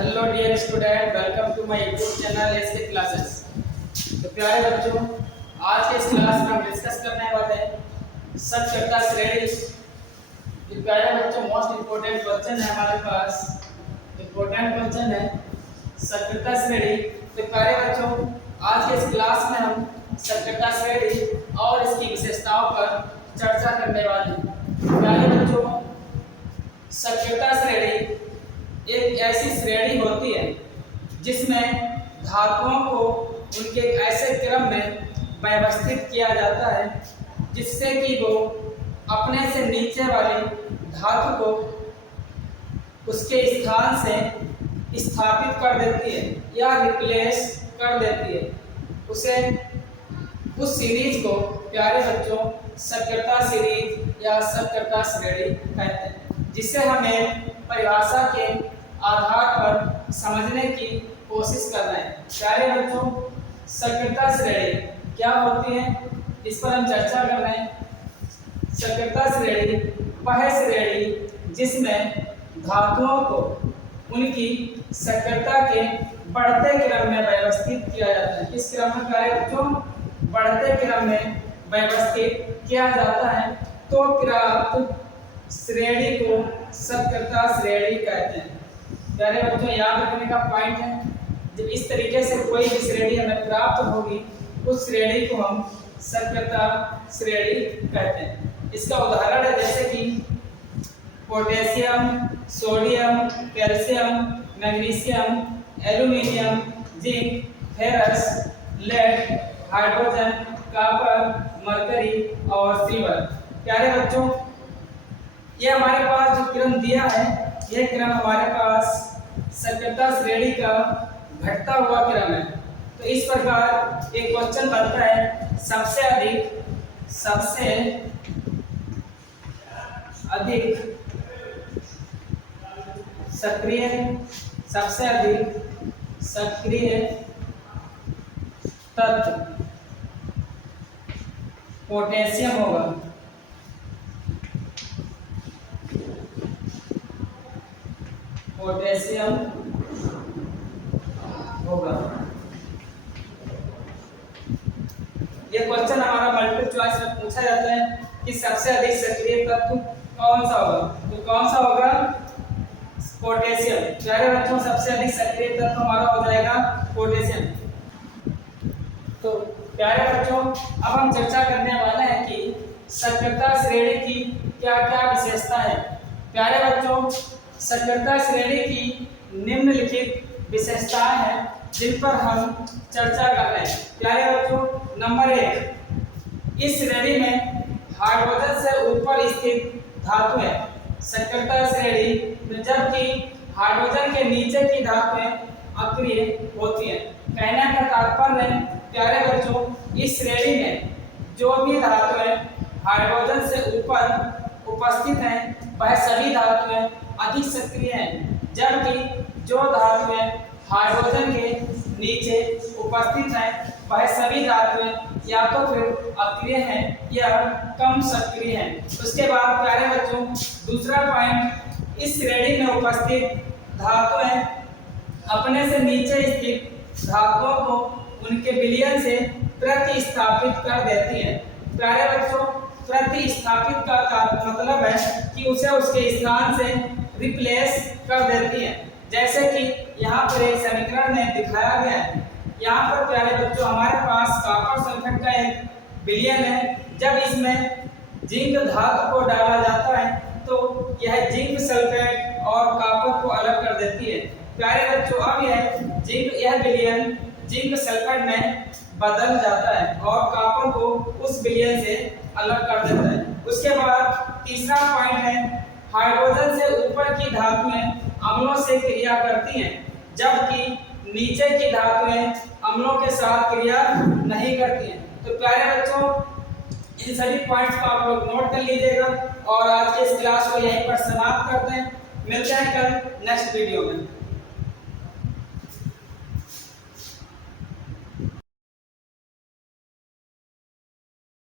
Hello dear student, welcome to my YouTube channel SK classes. तो प्यारे बच्चों, आज के इस क्लास में हम डिस्कस करने वाले हैं सचकर्ता श्रेणी। ये प्यारे बच्चों मोस्ट इम्पोर्टेंट क्वेश्चन है हमारे पास, इम्पोर्टेंट क्वेश्चन है सचकर्ता श्रेणी। तो प्यारे बच्चों, आज के इस क्लास में हम सचकर्ता श्रेणी और इसकी विशेषताओं पर चर्चा करने वाले हैं। प्यारे बच्चों, सचकर्ता श्रेणी एक ऐसी श्रेणी होती है जिसमें धातुओं को उनके एक ऐसे क्रम में व्यवस्थित किया जाता है जिससे कि वो अपने से नीचे वाली धातु को उसके स्थान से स्थापित कर देती है या रिप्लेस कर देती है। उसे उस सीरीज को प्यारे बच्चों सचकर्ता सीरीज या सचकर्ता श्रेणी कहते हैं, जिसे हमें परिभाषा के आधार पर समझने की कोशिश कर रहे हैं। प्यारे बच्चों, सचकर्ता श्रेणी क्या होती है, इस पर हम चर्चा कर रहे हैं। सचकर्ता श्रेणी वह श्रेणी जिसमें धातुओं को उनकी सचकर्ता के बढ़ते क्रम में व्यवस्थित किया जाता है। किस क्रम में प्यारे बच्चों? बढ़ते क्रम में व्यवस्थित किया जाता है तो प्राप्त श्रेणी को सचकर्ता श्रेणी कहते हैं। प्यारे बच्चों, याद रखने का पॉइंट है, जब इस तरीके से कोई भी श्रेणी हमें प्राप्त होगी उस श्रेणी को हम सचकर्ता श्रेणी कहते हैं। इसका उदाहरण है जैसे कि potassium, sodium, calcium, magnesium, aluminium, zinc, ferrous, lead, hydrogen, copper, mercury और सिल्वर। प्यारे बच्चों, ये हमारे पास जो क्रम दिया है, यह क्रम हमारे पास सचकर्ता श्रेणी का घटता हुआ क्रम है। तो इस प्रकार एक क्वेश्चन बनता है, सबसे अधिक सक्रिय तत्व पोटेशियम होगा। ये क्वेश्चन हमारा मल्टीपल चॉइस में पूछा जाता है कि सबसे अधिक सक्रिय तत्व कौन सा होगा, तो कौन सा होगा? पोटेशियम। प्यारे बच्चों, सबसे अधिक सक्रिय तत्व हमारा हो जाएगा पोटेशियम। तो प्यारे बच्चों, अब हम चर्चा करने वाले हैं कि सचकर्ता श्रेणी की क्या क्या विशेषता है। प्यारे बच्चों, सचकर्ता श्रेणी की निम्नलिखित विशेषताएं हैं जिन पर हम चर्चा कर रहे हैं। प्यारे बच्चों, नंबर 1, इस श्रेणी में हाइड्रोजन से ऊपर स्थित धातु है सचकर्ता श्रेणी में, जबकि हाइड्रोजन के नीचे की धातुएं अक्रिय होती हैं। कहने का तात्पर्य है प्यारे बच्चों, इस श्रेणी में जो भी धातुएं हाइड्रोजन से ऊपर उपस्थित हैं वह सभी धातुएं अधिक सक्रिय हैं, जबकि जो धातुएं हाइड्रोजन के नीचे उपस्थित हैं वह सभी धातुएं या तो फिर अक्रिय हैं या कम सक्रिय हैं। उसके बाद प्यारे बच्चों, दूसरा पॉइंट, इस श्रेणी में उपस्थित धातुएं अपने से नीचे स्थित धातुओं को उनके विलयन से प्रतिस्थापित कर देती हैं। प्यारे बच्चों, प्रतिस्थापित का मतलब है कि उसे उसके स्थान से रिप्लेस कर देती हैं। जैसे कि यहाँ पर एक समीकरण में दिखाया गया है। यहाँ पर प्यारे बच्चों हमारे पास कॉपर सल्फेट का एक विलयन है। जब इसमें जिंक धातु को डाला जाता है तो यह जिंक सल्फेट और कॉपर को अलग कर देती है। प्यारे बच्चों, अब यह विलयन जिंक सल्फेट में बदल जाता है और कॉपर को उस विलयन से अलग कर देता है। उसके बाद तीसरा पॉइंट है, हाइड्रोजन से ऊपर की धातुएं अम्लों से क्रिया करती हैं, जबकि नीचे की धातुएं अम्लों के साथ क्रिया नहीं करती हैं। तो प्यारे बच्चों, इन सभी पॉइंट्स को आप लोग नोट कर लीजिएगा और आज के इस क्लास को यहीं पर समाप्त करते हैं। मिलते हैं कल नेक्स्ट वीडियो में।